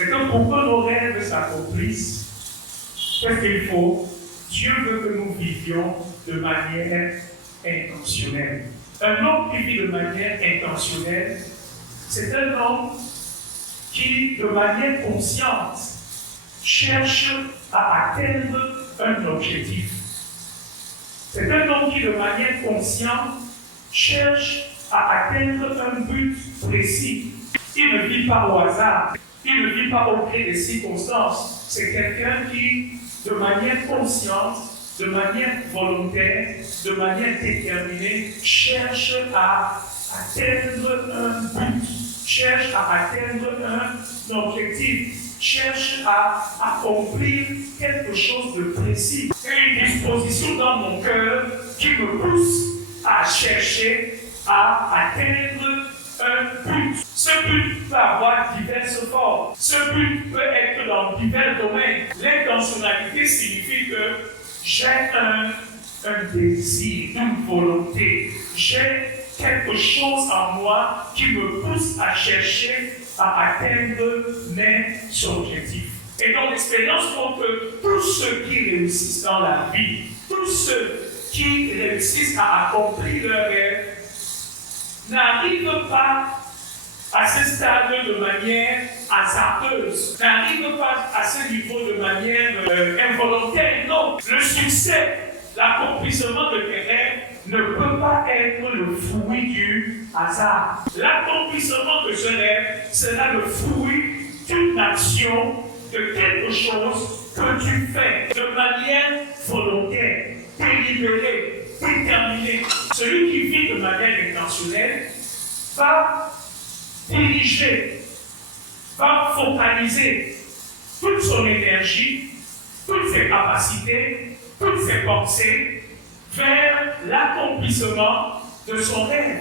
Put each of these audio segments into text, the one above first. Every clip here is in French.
C'est que pour que nos rêves s'accomplissent, qu'est-ce qu'il faut? Dieu veut que nous vivions de manière intentionnelle. Un homme qui vit de manière intentionnelle, c'est un homme qui, de manière consciente, cherche à atteindre un objectif. C'est un homme qui, de manière consciente, cherche à atteindre un but précis. Il ne vit pas au hasard, il ne vit pas au gré des circonstances. C'est quelqu'un qui, de manière consciente, de manière volontaire, de manière déterminée, cherche à atteindre un but, cherche à atteindre un objectif, cherche à accomplir quelque chose de précis. Il y a une disposition dans mon cœur qui me pousse à chercher à atteindre un but. Ce but peut avoir diverses formes. Ce but peut être dans divers domaines. L'intentionnalité signifie que j'ai un désir, une volonté. J'ai quelque chose en moi qui me pousse à chercher à atteindre mes objectifs. Et donc l'expérience montre que tous ceux qui réussissent dans la vie, tous ceux qui réussissent à accomplir leurs rêves, n'arrivent pas à ce stade de manière hasardeuse, n'arrivent pas à ce niveau de manière involontaire. Non, le succès, l'accomplissement de tes rêves ne peut pas être le fruit du hasard. L'accomplissement de ce rêve sera le fruit d'une action, de quelque chose que tu fais de manière volontaire, délibérée, déterminée. Celui qui vit de manière intentionnelle va diriger, va focaliser toute son énergie, toutes ses capacités, toutes ses pensées vers l'accomplissement de son rêve.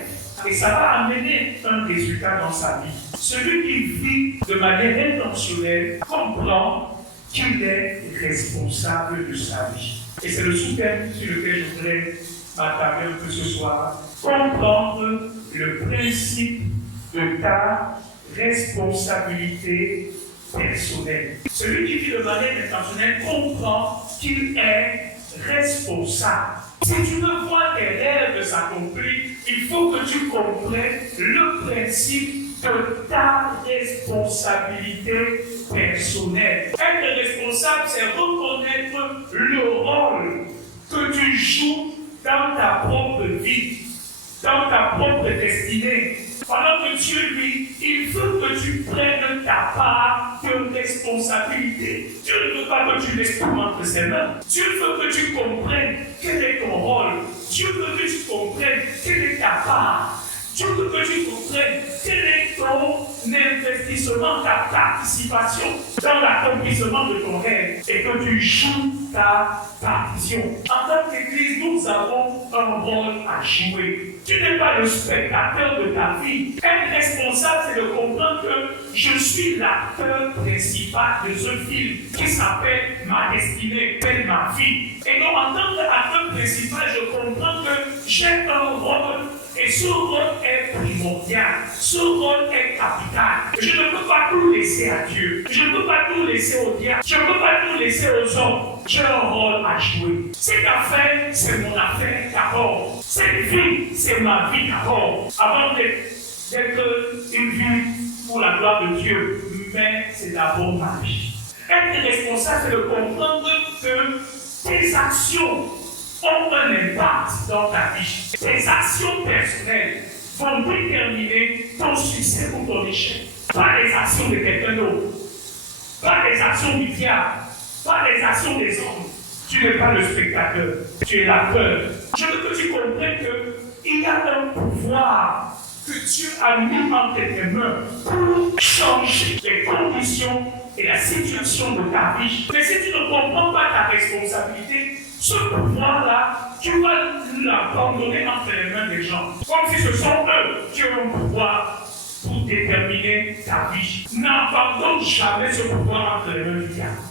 Et ça va amener un résultat dans sa vie. Celui qui vit de manière intentionnelle comprend qu'il est responsable de sa vie. Et c'est le sous-thème sur lequel je voudrais m'attarder un peu ce soir. Comprendre le principe de ta responsabilité personnelle. Celui qui vit de manière intentionnelle comprend qu'il est responsable. Si tu veux voir tes rêves s'accomplir, il faut que tu comprennes le principe de ta responsabilité personnelle. Être responsable, c'est reconnaître le rôle que tu joues dans ta propre vie, dans ta propre destinée. Pendant que Dieu, lui, il veut que tu prennes ta part de responsabilité. Dieu ne veut pas que tu laisses tout entre ses mains. Dieu veut que tu comprennes quel est ton rôle. Dieu veut que tu comprennes quelle est ta part. Dieu veut que tu comprennes quel est ton investissement, ta participation dans l'accomplissement de ton rêve et que tu joues ta partition. En tant qu'Église, nous avons un rôle à jouer. Tu n'es pas le spectateur de ta vie. Être responsable, c'est de comprendre que je suis l'acteur principal de ce film qui s'appelle ma destinée, c'est ma vie. Et donc, en tant qu'acteur principal, je comprends que j'ai un rôle. Et ce rôle est primordial, ce rôle est capital. Je ne peux pas tout laisser à Dieu, je ne peux pas tout laisser au diable, je ne peux pas tout laisser aux hommes. J'ai un rôle à jouer. Cette affaire, c'est mon affaire d'abord. Cette vie, c'est ma vie d'abord. Avant d'être une vie pour la gloire de Dieu, mais c'est d'abord ma vie. Être responsable, c'est de comprendre que tes actions ont un impact dans ta vie. Tes actions personnelles vont déterminer ton succès ou ton échec. Pas les actions de quelqu'un d'autre, pas les actions du diable, pas les actions des hommes. Tu n'es pas le spectateur, tu es l'acteur. Je veux que tu comprennes qu'il y a un pouvoir que Dieu a mis entre tes mains pour changer les conditions et la situation de ta vie. Mais si tu ne comprends pas ta responsabilité, ce pouvoir-là, tu vas l'abandonner entre les mains des gens. Comme si ce sont eux qui ont le pouvoir pour déterminer ta vie. N'abandonne jamais ce pouvoir entre les mains du diable.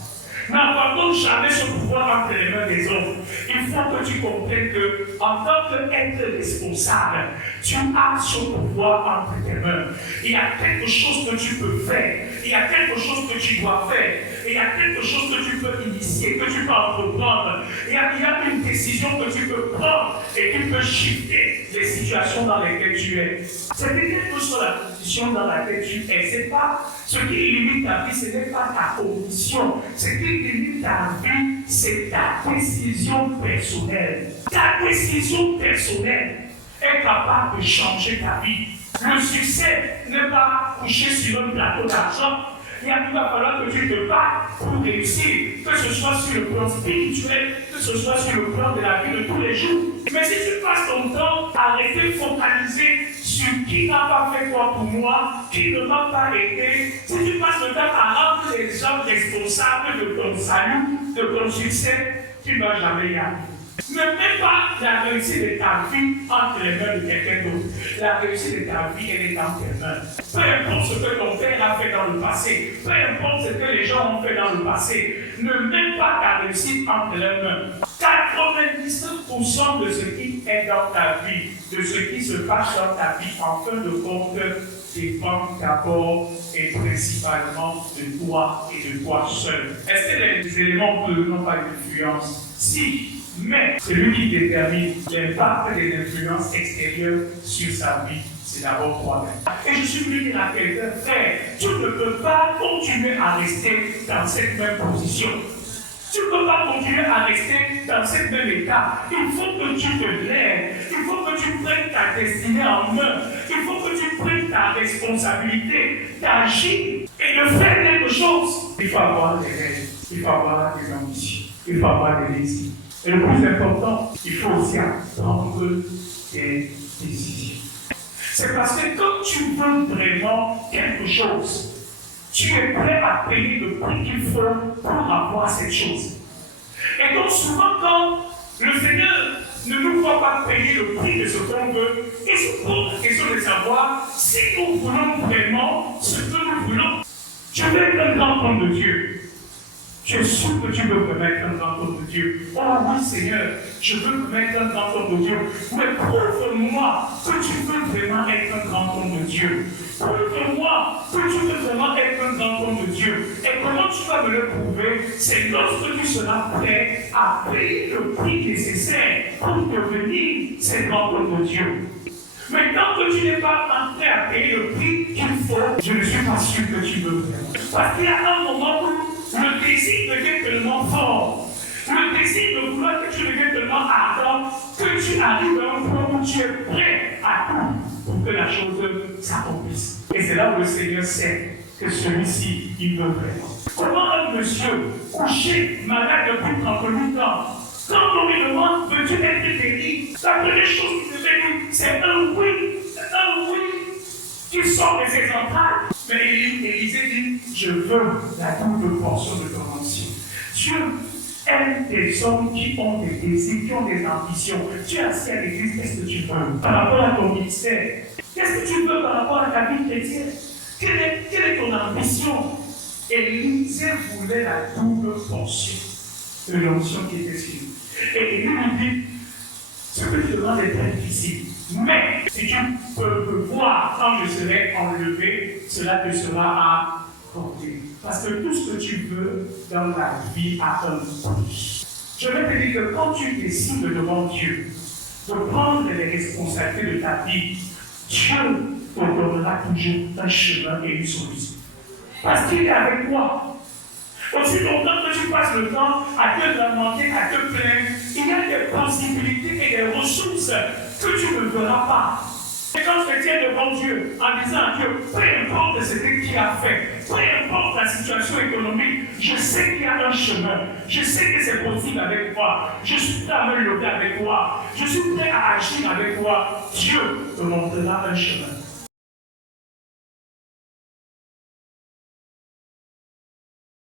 N'abandonne jamais ce pouvoir entre les mains des hommes. Il faut que tu comprennes que, en tant qu'être responsable, tu as ce pouvoir entre tes mains. Il y a quelque chose que tu peux faire. Il y a quelque chose que tu dois faire. Il y a quelque chose que tu peux initier, que tu peux entreprendre. Il y a une décision que tu peux prendre et qui peut shifter les situations dans lesquelles tu es. C'est quelle que soit la position dans laquelle tu es. Ce n'est pas ce qui limite ta vie, ce n'est pas ta condition. Ce qui limite ta vie, c'est ta décision personnelle. Ta décision personnelle est capable de changer ta vie. Le succès n'est pas couché sur un plateau d'argent. Il va falloir que tu te bats pour réussir, que ce soit sur le plan spirituel, que ce soit sur le plan de la vie de tous les jours. Mais si tu passes ton temps à rester focalisé sur qui n'a pas fait quoi pour moi, qui ne m'a pas aidé, si tu passes le temps à rendre les gens responsables de ton salut, de ton succès, tu ne vas jamais y arriver. Ne mets pas la réussite de ta vie entre les mains de quelqu'un d'autre. La réussite de ta vie, elle est dans tes mains. Peu importe ce que ton père a fait dans le passé, peu importe ce que les gens ont fait dans le passé, ne mets pas ta réussite entre les mains. 99% de ce qui est dans ta vie, de ce qui se passe dans ta vie, en fin de compte, dépend d'abord et principalement de toi et de toi seul. Est-ce que les éléments n'ont pas d'influence? Si. Mais celui qui détermine l'impact des influences extérieures sur sa vie, c'est d'abord toi-même. Et je suis venu dire à quelqu'un, frère, tu ne peux pas continuer à rester dans cette même position. Tu ne peux pas continuer à rester dans cet même état. Il faut que tu te lèves. Il faut que tu prennes ta destinée en main. Il faut que tu prennes ta responsabilité d'agir et de faire quelque chose. Il faut avoir des rêves. Il faut avoir des ambitions. Il faut avoir des désirs. Et le plus important, il faut aussi prendre des décisions. C'est parce que quand tu veux vraiment quelque chose, tu es prêt à payer le prix qu'il faut pour avoir cette chose. Et donc souvent quand le Seigneur ne nous voit pas payer le prix de ce qu'on veut, il se pose la question de savoir si nous voulons vraiment ce que nous voulons. Je veux être un grand homme de Dieu. Tu es sûr que tu veux me mettre un grand homme de Dieu. Oh oui Seigneur, je veux me mettre un grand homme de Dieu. Mais prouve-moi que tu veux vraiment être un grand homme de Dieu. Prouve-moi que tu veux vraiment être un grand homme de Dieu. Et comment tu vas me le prouver? C'est lorsque tu seras prêt à payer le prix nécessaire pour devenir ce grand homme de Dieu. Mais tant que tu n'es pas prêt à payer le prix qu'il faut, je ne suis pas sûr que tu veux vraiment. Parce qu'il y a un moment où le désir devient tellement fort, le désir de vouloir que tu deviennes tellement ardent, que tu arrives à un point où tu es prêt à tout pour que la chose s'accomplisse. Et c'est là où le Seigneur sait que celui-ci, il veut vraiment. Comment un monsieur couché, malade depuis 38 ans, quand on lui demande, veux-tu être guéri? La première chose qu'il devait dire, c'est un oui, qui sort de ses entrailles. Mais Élisée dit, je veux la double portion de ton onction. Dieu aime des hommes qui ont des désirs, qui ont des ambitions. Tu es assis à l'église, qu'est-ce que tu veux par rapport à ton ministère? Qu'est-ce que tu veux par rapport à ta vie chrétienne? Quelle est ton ambition? Élisée voulait la double portion de l'onction qui était sur lui. Et il lui dit, ce que tu demandes est très difficile. Mais si tu peux me voir quand je serai enlevé, cela te sera accordé. Parce que tout ce que tu veux dans la vie a un prix. Je vais te dire que quand tu décides devant Dieu de prendre les responsabilités de ta vie, Dieu te donnera toujours un chemin et une solution. Parce qu'il est avec toi. Aussi longtemps que tu passes le temps à te lamenter, à te plaindre, il y a des possibilités et des ressources que tu ne verras pas. Et quand je tiens devant Dieu, en disant à Dieu, peu importe ce que tu as fait, peu importe la situation économique, je sais qu'il y a un chemin, je sais que c'est possible avec toi, je suis prêt à me lever avec toi, je suis prêt à agir avec toi, Dieu te montrera un chemin.